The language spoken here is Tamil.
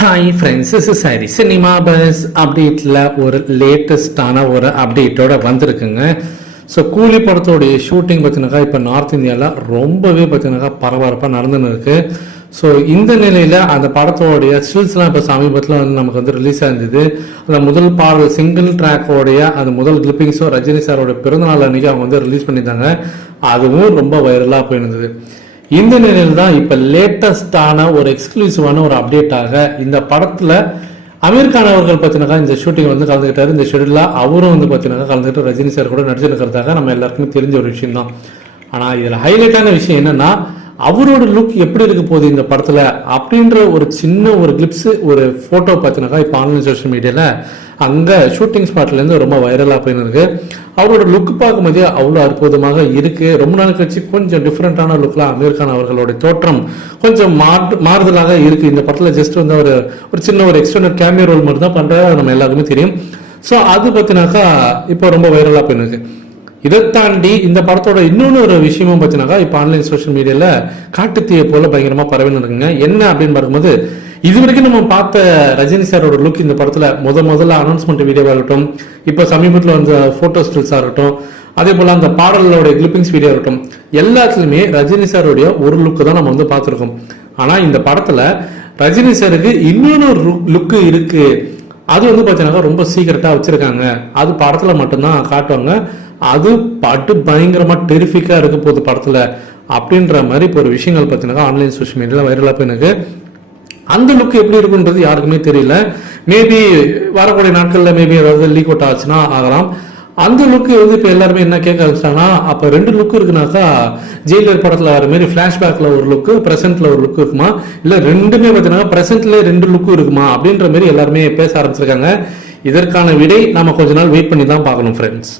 Hi friends, this is Hari. Cinema bus அப்டேட்டில் ஒரு லேட்டஸ்டான ஒரு அப்டேட்டோட வந்திருக்குங்க. ஸோ கூலி படத்தோடைய ஷூட்டிங் பார்த்தீங்கன்னாக்கா இப்போ நார்த் இந்தியாவில் ரொம்பவே பார்த்தீங்கன்னாக்கா பரபரப்பாக நடந்துன்னு இருக்கு. ஸோ இந்த நிலையில் அந்த படத்தோடைய ஸ்டில்ஸ்லாம் இப்போ சமீபத்தில் வந்து நமக்கு வந்து ரிலீஸ் ஆயிருந்தது. அந்த முதல் பாடல் சிங்கிள் ட்ராக்கோடைய அந்த முதல் கிளிப்பிங்ஸும் ரஜினி சாரோட பிறந்தநாள் அன்னைக்கு அவங்க வந்து ரிலீஸ் பண்ணியிருந்தாங்க. அதுவும் ரொம்ப வைரலாக போயிருந்தது. இந்த நிலையில் தான் இப்போ லேட்டஸ்டான ஒரு எக்ஸ்க்ளூசிவான ஒரு அப்டேட்டாக இந்த படத்தில் அமீர் கான் அவர்கள் பார்த்தீங்கன்னா இந்த ஷூட்டிங் வந்து கலந்துக்கிட்டாரு. இந்த ஷெடியூலில் அவரும் வந்து பார்த்தீங்கன்னா கலந்துக்கிட்டு ரஜினி சார் கூட நடிச்சிருக்கிறதாக நம்ம எல்லாருக்குமே தெரிஞ்ச ஒரு விஷயம் தான். ஆனால் இதில் ஹைலைட்டான விஷயம் என்னன்னா, அவரோட லுக் எப்படி இருக்க போகுது இந்த படத்தில் அப்படின்ற ஒரு சின்ன ஒரு கிளிப்ஸ் ஒரு ஃபோட்டோ பார்த்தீங்கன்னாக்கா இப்போ ஆன்லைன் சோஷியல் மீடியாவில் அங்கே ஷூட்டிங் ஸ்பாட்லேருந்து ரொம்ப வைரலாக போயின்னு இருக்கு. அவரோட லுக் பார்க்கும்போது அவ்வளோ அற்புதமாக இருக்கு. ரொம்ப நாள் கழிச்சு கொஞ்சம் டிஃப்ரெண்டான லுக்ல அமீர் கான் அவர்களுடைய தோற்றம் கொஞ்சம் மாறுதலாக இருக்கு. இந்த படத்தில் ஜஸ்ட் வந்து ஒரு சின்ன ஒரு எக்ஸ்டெண்டட் கேமியோ ரோல் மட்டும் தான் பண்றது நம்ம எல்லாருக்குமே தெரியும். ஸோ அது பார்த்தினாக்கா இப்போ ரொம்ப வைரலாக போயின்னு இருக்கு. இதை தாண்டி இந்த படத்தோட இன்னொன்று ஒரு விஷயமும் பார்த்தீங்கன்னாக்கா இப்போ ஆன்லைன் சோஷியல் மீடியாவில் காட்டுத்தீயை போல பயங்கரமாக பரவின்னு இருக்குங்க. என்ன அப்படின்னு பார்க்கும்போது இது வரைக்கும் நம்ம பார்த்த ரஜினி சாரோட லுக் இந்த படத்துல முதல்ல அனௌன்ஸ்மெண்ட் வீடியோவாக இருக்கட்டும், இப்போ சமீபத்தில் வந்த போட்டோ ஸ்டில்ஸாக இருக்கட்டும், அதே போல அந்த பாடலோட கிளிப்பிங்ஸ் வீடியோ இருக்கட்டும், எல்லாத்துலயுமே ரஜினி சாருடைய ஒரு லுக்கு தான் நம்ம வந்து பார்த்துருக்கோம். ஆனா இந்த படத்துல ரஜினி சாருக்கு இன்னொரு லுக்கு இருக்கு. அது வந்து பார்த்தீங்கன்னா ரொம்ப சீக்கிரட்டா வச்சிருக்காங்க. அது படத்துல மட்டும்தான் காட்டுவாங்க. அது பட்டு பயங்கரமா டெரிஃபிக்கா இருக்க போகுது படத்துல அப்படின்ற மாதிரி இப்போ ஒரு விஷயங்கள் பார்த்தீங்கன்னா ஆன்லைன் சோஷியல் மீடியாவில் வைரலாக போய் எனக்கு அந்த லுக் எப்படி இருக்குன்றது யாருக்குமே தெரியல. மேபி வரக்கூடிய நாட்கள்ல மேபி ஏதாவது லீக் அவுட் ஆச்சுன்னா ஆகலாம். அந்த லுக்கு வந்து இப்போ எல்லாருமே என்ன கேட்க ஆரம்பிச்சிட்டாங்கன்னா, அப்போ ரெண்டு லுக் இருக்குனாக்கா ஜெயிலர் படத்தில் வர மாதிரி ஃபிளாஷ்பேக்ல ஒரு லுக்கு, பிரசன்ட்ல ஒரு லுக் இருக்குமா, இல்லை ரெண்டுமே பார்த்தீங்கன்னா பிரசன்ட்ல ரெண்டு லுக்கு இருக்குமா அப்படின்ற மாதிரி எல்லாருமே பேச ஆரம்பிச்சிருக்காங்க. இதற்கான விடை நம்ம கொஞ்ச நாள் வெயிட் பண்ணி தான் பார்க்கணும் ஃப்ரெண்ட்ஸ்.